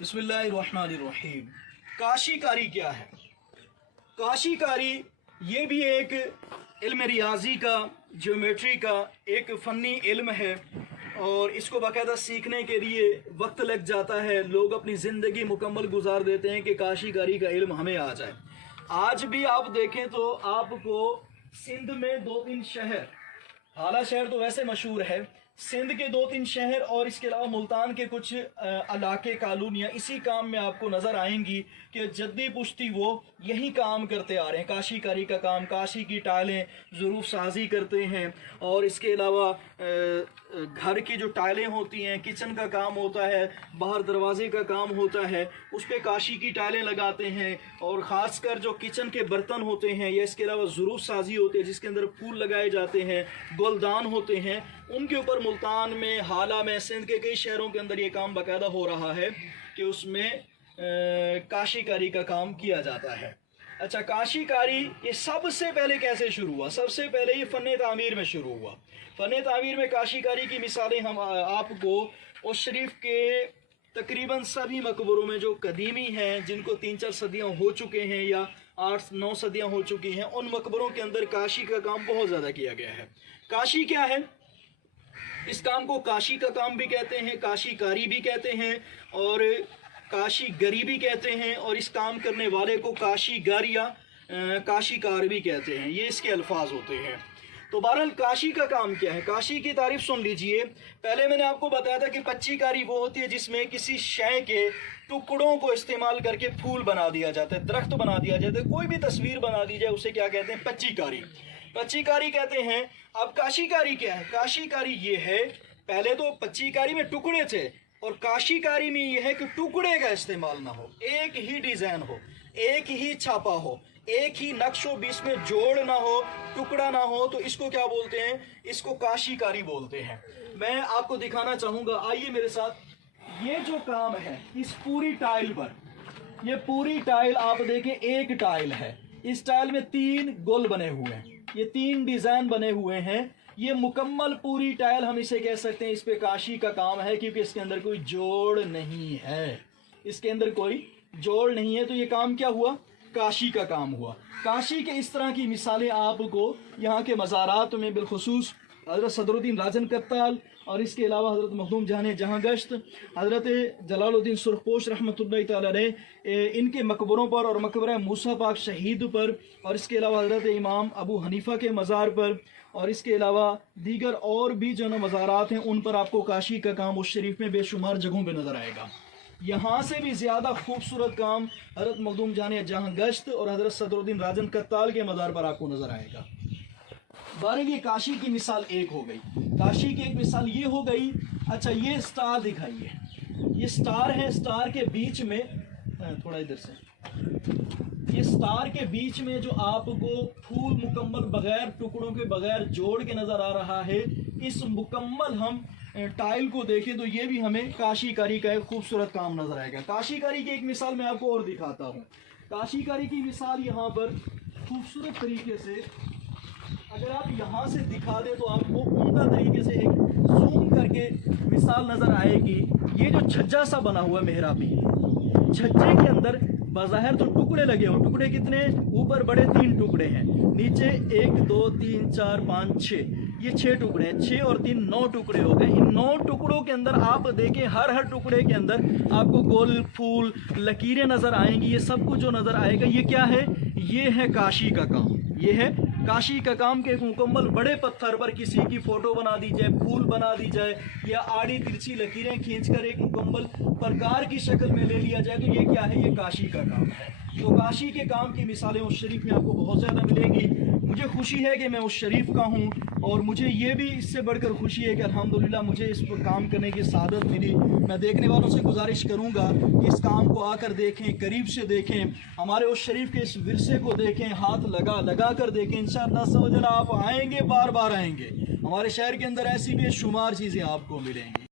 बिस्मिल्लाहिर्रहमानिर्रहीम। काशी कारी क्या है? काशी कारी ये भी एक इल्म रियाजी का, ज्योमेट्री का एक फ़नी इल्म है और इसको बाकायदा सीखने के लिए वक्त लग जाता है। लोग अपनी ज़िंदगी मुकम्मल गुजार देते हैं कि काशी कारी का इल्म हमें आ जाए। आज भी आप देखें तो आपको सिंध में 2-3 शहर, हाला शहर तो वैसे मशहूर है, सिंध के 2-3 शहर और इसके अलावा मुल्तान के कुछ इलाके, कॉलोनियाँ इसी काम में आपको नज़र आएंगी कि जद्दी पुश्ती वो यही काम करते आ रहे हैं। काशी कारी का काम, काशी की टाइलें ज़रूफ साजी करते हैं और इसके अलावा घर की जो टाइलें होती हैं, किचन का काम होता है, बाहर दरवाजे का काम होता है, उस पर काशी की टाइलें लगाते हैं। और ख़ासकर जो किचन के बर्तन होते हैं या इसके अलावा ज़रूफ साजी होती है जिसके अंदर फूल लगाए जाते हैं, गुलदान होते हैं, उनके ऊपर मुल्तान में, हाला में, सिंध के कई शहरों के अंदर ये काम बाकायदा हो रहा है कि उसमें काशी कारी का काम किया जाता है। अच्छा, काशी कारी ये सबसे पहले कैसे शुरू हुआ? सबसे पहले ये फ़न तामीर में शुरू हुआ। फ़न तामीर में काशी कारी की मिसालें हम आपको उस शरीफ के तकरीबन सभी मकबरों में जो कदीमी हैं, जिनको 3-4 सदियाँ हो चुके हैं या 8-9 सदियाँ हो चुकी हैं, उन मकबरों के अंदर काशी का काम बहुत ज़्यादा किया गया है। काशी क्या है? इस काम को काशी का काम भी कहते हैं, काशी कारी भी कहते हैं और काशी गरी भी कहते हैं और इस काम करने वाले को काशी गर या काशी कार भी कहते हैं। ये इसके अल्फाज होते हैं। तो बहरहाल काशी का काम क्या है? काशी की तारीफ सुन लीजिए। पहले मैंने आपको बताया था कि पच्ची कारी वो होती है जिसमें किसी शय के टुकड़ों को इस्तेमाल करके फूल बना दिया जाता है, दरख्त बना दिया जाता है, कोई भी तस्वीर बना दी जाए, उसे क्या कहते हैं? पच्ची कारी। पच्ची कारी कहते हैं। अब काशी कारी क्या है? काशी कारी ये है, पहले तो पच्ची कारी में टुकड़े थे और काशी कारी में ये है कि टुकड़े का इस्तेमाल ना हो, एक ही डिज़ाइन हो, एक ही छापा हो, एक ही नक्शो, बीच में जोड़ ना हो, टुकड़ा ना हो, तो इसको क्या बोलते हैं? इसको काशी कारी बोलते हैं। मैं आपको दिखाना चाहूँगा, आइए मेरे साथ। ये जो काम है इस पूरी टाइल पर, ये पूरी टाइल आप देखें, एक टाइल है, इस टाइल में 3 गोल बने हुए हैं, ये 3 डिज़ाइन बने हुए हैं। ये मुकम्मल पूरी टाइल हम इसे कह सकते हैं, इस पे काशी का काम है क्योंकि इसके अंदर कोई जोड़ नहीं है, इसके अंदर कोई जोड़ नहीं है। तो ये काम क्या हुआ? काशी का काम हुआ। काशी के इस तरह की मिसालें आपको यहाँ के मज़ारात में बिलखुसूस हज़रत सदरुद्दीन राजन कत्ताल और इसके अलावा हज़रत मखदूम जहान जहाँ गश्त, हज़रत जलालुद्दीन सुरखपोश रहमतुल्लाह तआला अलैह, इनके मकबरों पर और मकबरा मूसा पाक शहीद पर और इसके अलावा हज़रत इमाम अबू हनीफ़ा के मज़ार पर और इसके अलावा दीगर और भी जो मज़ारात हैं उन पर आपको काशी का काम उस शरीफ में बेशुमार जगहों पर नज़र आएगा। यहाँ से भी ज़्यादा खूबसूरत काम हज़रत मखदूम जहान जहाँ गश्त और हज़रत सदरुद्दीन राजन कत्ताल के मज़ार पर आपको नज़र आएगा। बहरहाल ये काशी की मिसाल एक हो गई। काशी की एक मिसाल ये हो गई। अच्छा, ये स्टार दिखाइए, ये स्टार है, स्टार के बीच में थोड़ा इधर से, ये स्टार के बीच में जो आपको फूल मुकम्मल बगैर टुकड़ों के, बगैर जोड़ के नज़र आ रहा है, इस मुकम्मल हम टाइल को देखें तो ये भी हमें काशी कारी का एक खूबसूरत काम नज़र आएगा। काशी कारी की एक मिसाल मैं आपको और दिखाता हूँ। काशी कारी की मिसाल यहाँ पर खूबसूरत तरीके से अगर आप यहाँ से दिखा दें तो आपको उम्दा तरीके से एक जूम करके मिसाल नज़र आएगी। ये जो छज्जा सा बना हुआ मेहराबी, छज्जे के अंदर बाज़ाहिर तो टुकड़े लगे हो, टुकड़े कितने? ऊपर बड़े 3 टुकड़े हैं, नीचे 1 2 3 4 5 6, ये 6 टुकड़े हैं, 6 और 3 9 टुकड़े हो गए। इन 9 टुकड़ों के अंदर आप देखें, हर टुकड़े के अंदर आपको गोल फूल लकीरें नज़र आएंगी। ये सब कुछ जो नज़र आएगा ये क्या है? ये है काशी का काम। ये है काशी का काम के एक मुकम्मल बड़े पत्थर पर किसी की फ़ोटो बना दी जाए, फूल बना दी जाए या आड़ी तिरछी लकीरें खींचकर एक मुकम्मल प्रकार की शक्ल में ले लिया जाए, तो ये क्या है? ये काशी का काम है। तो काशी के काम की मिसालें उस शरीफ में आपको बहुत ज़्यादा मिलेंगी। मुझे खुशी है कि मैं उस शरीफ का हूँ और मुझे ये भी इससे बढ़कर खुशी है कि अल्हम्दुलिल्लाह मुझे इस पर काम करने की सादत मिली। मैं देखने वालों से गुजारिश करूँगा कि इस काम को आकर देखें, करीब से देखें, हमारे उस शरीफ के इस विरसे को देखें, हाथ लगा कर देखें। इंशाअल्लाह सवजल आप आएंगे, बार बार आएंगे। हमारे शहर के अंदर ऐसी बेशुमार चीज़ें आपको मिलेंगी।